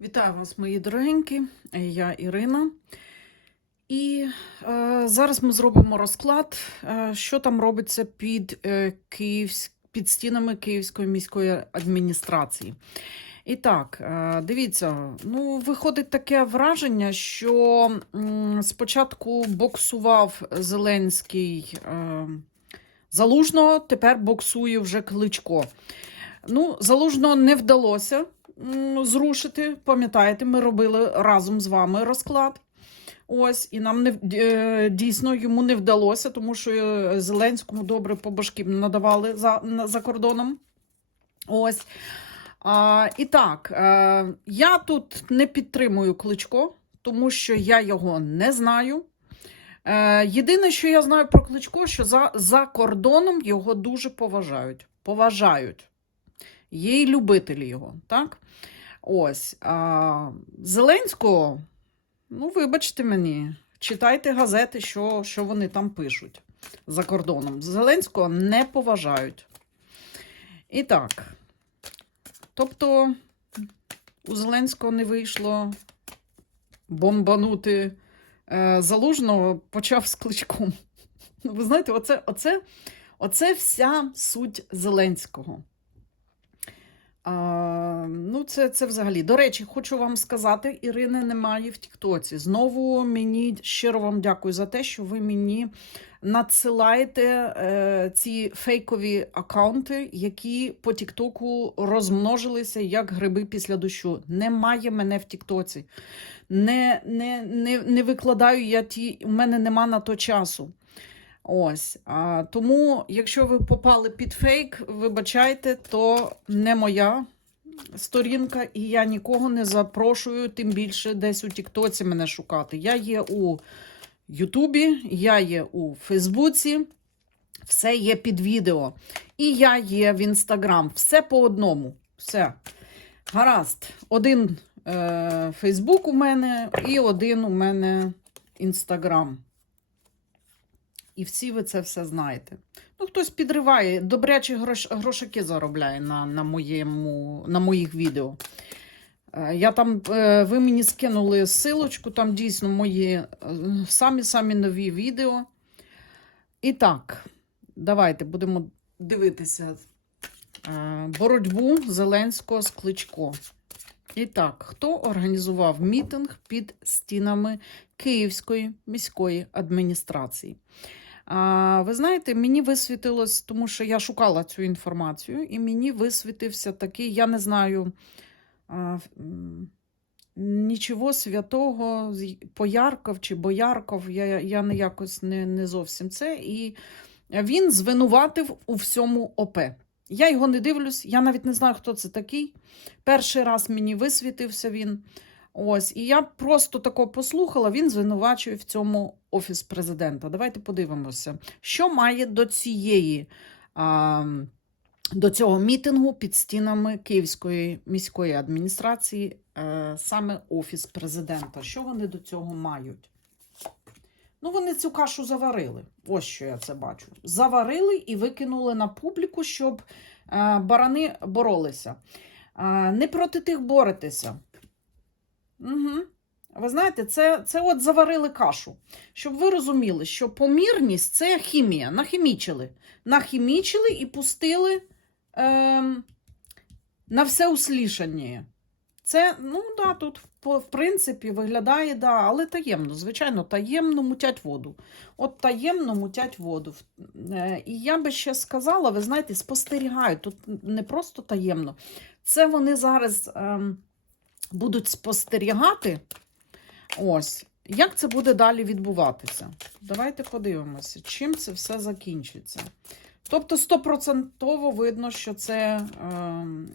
Вітаю вас, мої дорогенькі. Я Ірина. І е, зараз ми зробимо розклад, е, що там робиться під, е, Київсь... під стінами Київської міської адміністрації. І так, е, дивіться, ну, виходить таке враження, що м, спочатку боксував Зеленський е, Залужного, тепер боксує вже Кличко. Ну, Залужного не вдалося зрушити. Пам'ятаєте, ми робили разом з вами розклад. Ось, і нам не е, дійсно йому не вдалося, тому що е, Зеленському добре по башки надавали за, за кордоном. Ось. А, і так, е, я тут не підтримую кличко, тому що я його не знаю. Е, єдине, що я знаю про кличко, що за, за кордоном його дуже поважають. Поважають. Є й любителі його, так? Ось. А, Зеленського, ну, вибачте мені, читайте газети, що, що вони там пишуть за кордоном. Зеленського не поважають. І так. Тобто, у Зеленського не вийшло бомбанути е, залужного, почав з кличком. Ну, Ви знаєте, оце, оце, оце вся суть Зеленського. А, ну, це, це взагалі. До речі, хочу вам сказати, Ірини немає в Тіктоці. Знову мені щиро вам дякую за те, що ви мені надсилаєте е, ці фейкові акаунти, які по Тіктоку розмножилися як гриби після дощу. Немає мене в Тіктоці. Не, не, не, не викладаю я ті, у мене нема на то часу. Ось. А, тому, якщо ви попали під фейк, вибачайте, то не моя сторінка, і я нікого не запрошую, тим більше десь у Тіктоці мене шукати. Я є у Ютубі, я є у Фейсбуці, все є під відео. І я є в Інстаграм. Все по одному. Все. Гаразд. Один е, у мене і один у мене Інстаграм. І всі ви це все знаєте. Ну, хтось підриває, добрячі грош, грошики заробляє на, на, моєму, на моїх відео. Е, Я там, е, ви мені скинули силочку, там дійсно мої самі-самі нові відео. І так, давайте будемо дивитися е, боротьбу Зеленського з Кличко. І так, хто організував мітинг під стінами Київської міської адміністрації? А, ви знаєте, мені висвітилось, тому що я шукала цю інформацію, і мені висвітився такий, я не знаю а, нічого святого, Поярков чи Боярков, я, я не якось не, не зовсім це. І він звинуватив у всьому ОП. Я його не дивлюсь, я навіть не знаю, хто це такий. Перший раз мені висвітився він. Ось, і я просто тако послухала, він звинувачує в цьому офіс президента. Давайте подивимося, що має до цієї. А, до цього мітингу під стінами Київської міської адміністрації е, саме офіс президента. Що вони до цього мають? Ну, вони цю кашу заварили. Ось що я це бачу. Заварили і викинули на публіку, щоб е, барани боролися. Е, не проти тих боретеся. Угу. Ви знаєте, це, це от заварили кашу. Щоб ви розуміли, що помірність це хімія. Нахімічили. Нахімічили і пустили ем, на все услішання. Це, ну да, тут в, принципі виглядає, да, але таємно. Звичайно, таємно мутять воду. От таємно мутять воду. Е, і я би ще сказала, ви знаєте, спостерігають. Тут не просто таємно. Це вони зараз ем, будуть спостерігати. Ось. Як це буде далі відбуватися? Давайте подивимося, чим це все закінчиться. Тобто, стопроцентово видно, що це е,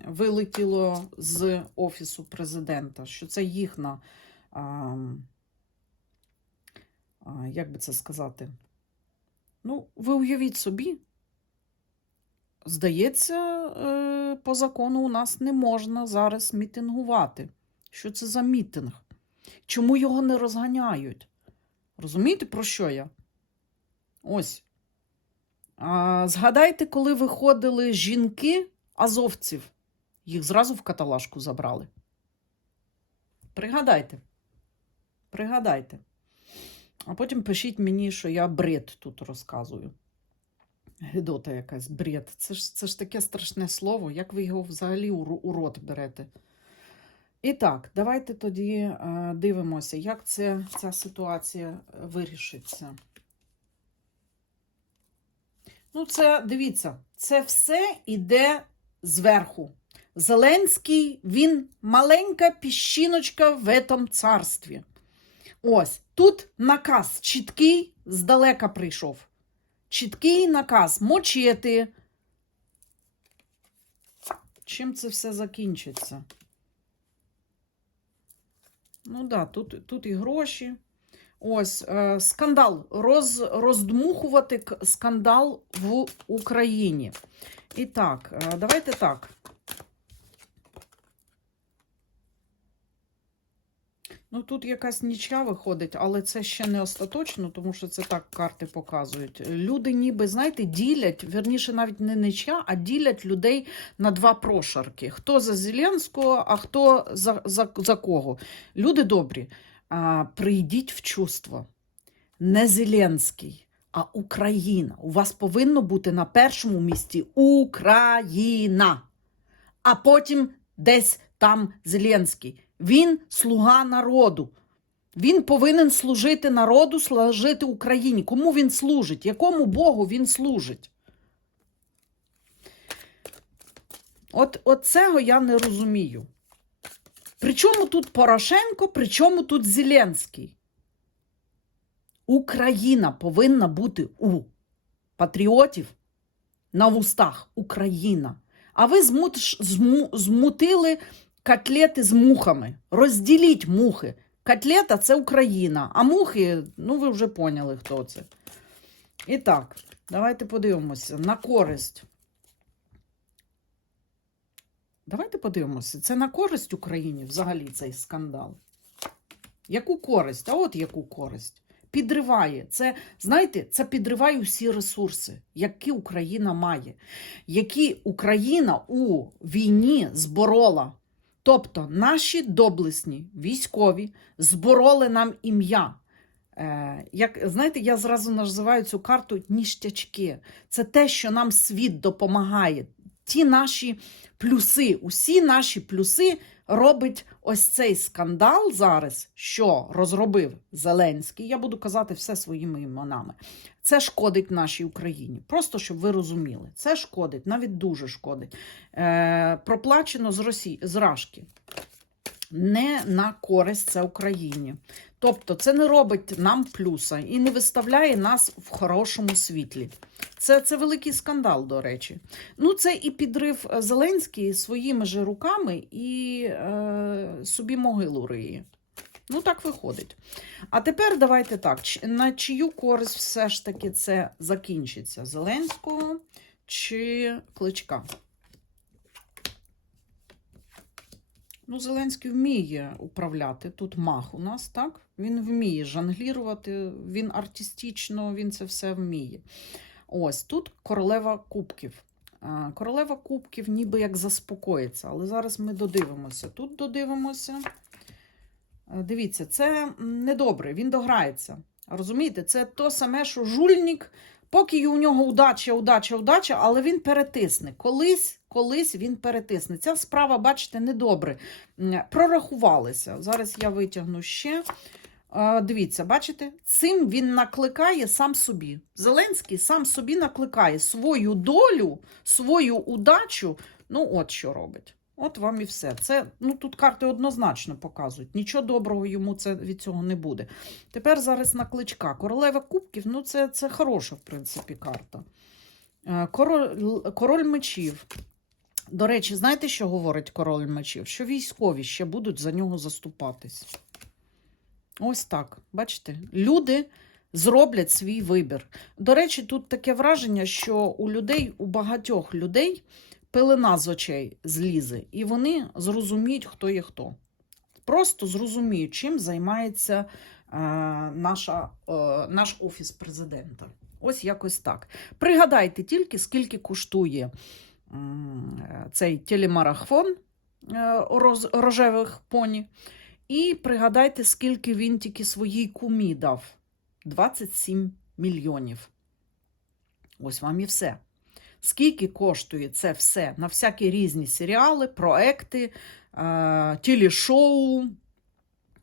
вилетіло з Офісу президента, що це їхна, е, е, як би це сказати? Ну, ви уявіть собі, здається, е, по закону у нас не можна зараз мітингувати. Що це за мітинг? Чому його не розганяють? Розумієте, про що я? Ось. А, згадайте, коли виходили жінки азовців, їх зразу в каталажку забрали. Пригадайте. Пригадайте. А потім пишіть мені, що я бред тут розказую. Гидота якась бред. Це ж, це ж таке страшне слово. Як ви його взагалі у рот берете? І так, давайте тоді е, дивимося, як це, ця ситуація вирішиться. Ну, це дивіться, це все іде зверху. Зеленський, він маленька піщиночка в этом царстві. Ось тут наказ чіткий здалека прийшов. Чіткий наказ мочити. Чим це все закінчиться? Ну да, тут, тут і гроші. Ось е, скандал. Роз, роздмухувати скандал в Україні. І так, е, давайте так. Ну, тут якась нічя виходить, але це ще не остаточно, тому що це так карти показують. Люди ніби, знаєте, ділять, верніше, навіть не нічя, а ділять людей на два прошарки. Хто за Зеленського, а хто за, за, за кого. Люди добрі, а, прийдіть в чувство. Не Зеленський, а Україна. У вас повинно бути на першому місці Україна. А потім десь там Зеленський. Він слуга народу. Він повинен служити народу, служити Україні. Кому він служить? Якому Богу він служить? От, от цього я не розумію. Причому тут Порошенко, причому тут Зеленський? Україна повинна бути у патріотів на вустах. Україна. А ви змут, зму, змутили котлети з мухами. Розділіть мухи. Котлета це Україна, а мухи, ну ви вже поняли, хто це. І так, давайте подивимося на користь. Давайте подивимося, це на користь Україні взагалі цей скандал. Яку користь? А от яку користь? Підриває. Це, знаєте, це підриває усі ресурси, які Україна має, які Україна у війні зборола. Тобто наші доблесні військові збороли нам ім'я. Е, як знаєте, я зразу називаю цю карту ніштячки. Це те, що нам світ допомагає. Ті наші плюси, усі наші плюси робить ось цей скандал зараз, що розробив Зеленський. Я буду казати все своїми іменами. Це шкодить нашій Україні. Просто щоб ви розуміли, це шкодить, навіть дуже шкодить. Е, проплачено з Росії, з Рашки. Не на користь це Україні. Тобто це не робить нам плюса і не виставляє нас в хорошому світлі. Це, це великий скандал, до речі. Ну, це і підрив е, Зеленський своїми же руками і е, собі могилу риє. Ну, так виходить. А тепер давайте так: на чию користь все ж таки це закінчиться? Зеленського чи Кличка? Ну, Зеленський вміє управляти. Тут мах у нас, так? Він вміє жонглірувати, він артистично, він це все вміє. Ось тут королева кубків. Королева кубків ніби як заспокоїться, але зараз ми додивимося. Тут додивимося. Е, Дивіться, це недобре, він дограється. Розумієте, це то саме, що жульник, поки у нього удача, удача, удача, але він перетисне. Колись, колись він перетисне. Ця справа, бачите, недобре. Прорахувалися. Зараз я витягну ще. Дивіться, бачите, цим він накликає сам собі. Зеленський сам собі накликає свою долю, свою удачу. Ну, от що робить. От вам і все. Це, ну, тут карти однозначно показують. Нічого доброго йому це, від цього не буде. Тепер зараз на кличка. Королева кубків, ну, це, це хороша, в принципі, карта. Е, Король, король мечів. До речі, знаєте, що говорить король мечів? Що військові ще будуть за нього заступатись. Ось так. Бачите, люди зроблять свій вибір. До речі, тут таке враження, що у людей, у багатьох людей пелена з очей злізе, і вони зрозуміють, хто є хто. Просто зрозуміють, чим займається е, наша, е, наш офіс президента. Ось якось так. Пригадайте тільки, скільки коштує е, цей телемарафон е, роз, рожевих поні. І пригадайте, скільки він тільки своїй кумі дав: 27 мільйонів. Ось вам і все. Скільки коштує це все на всякі різні серіали, проекти, е, телешоу.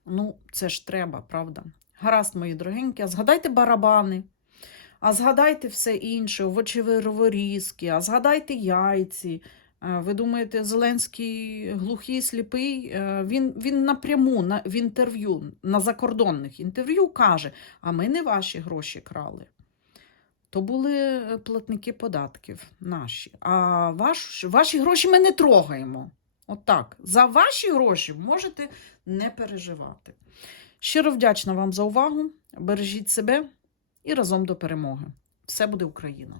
Ну, це ж треба, правда? Гаразд, мої дорогенькі, а згадайте барабани, а згадайте все інше, овочевероворізки, а згадайте яйці. Е, Ви думаєте, Зеленський глухий, сліпий? Е, Він, він напряму на, в інтерв'ю, на закордонних інтерв'ю каже, а ми не ваші гроші крали. То були е, платники податків наші. А ваш, ваші гроші ми не трогаємо. Отак. За ваші гроші можете не переживати. Щиро вдячна вам за увагу. Бережіть себе і разом до перемоги. Все буде Україна!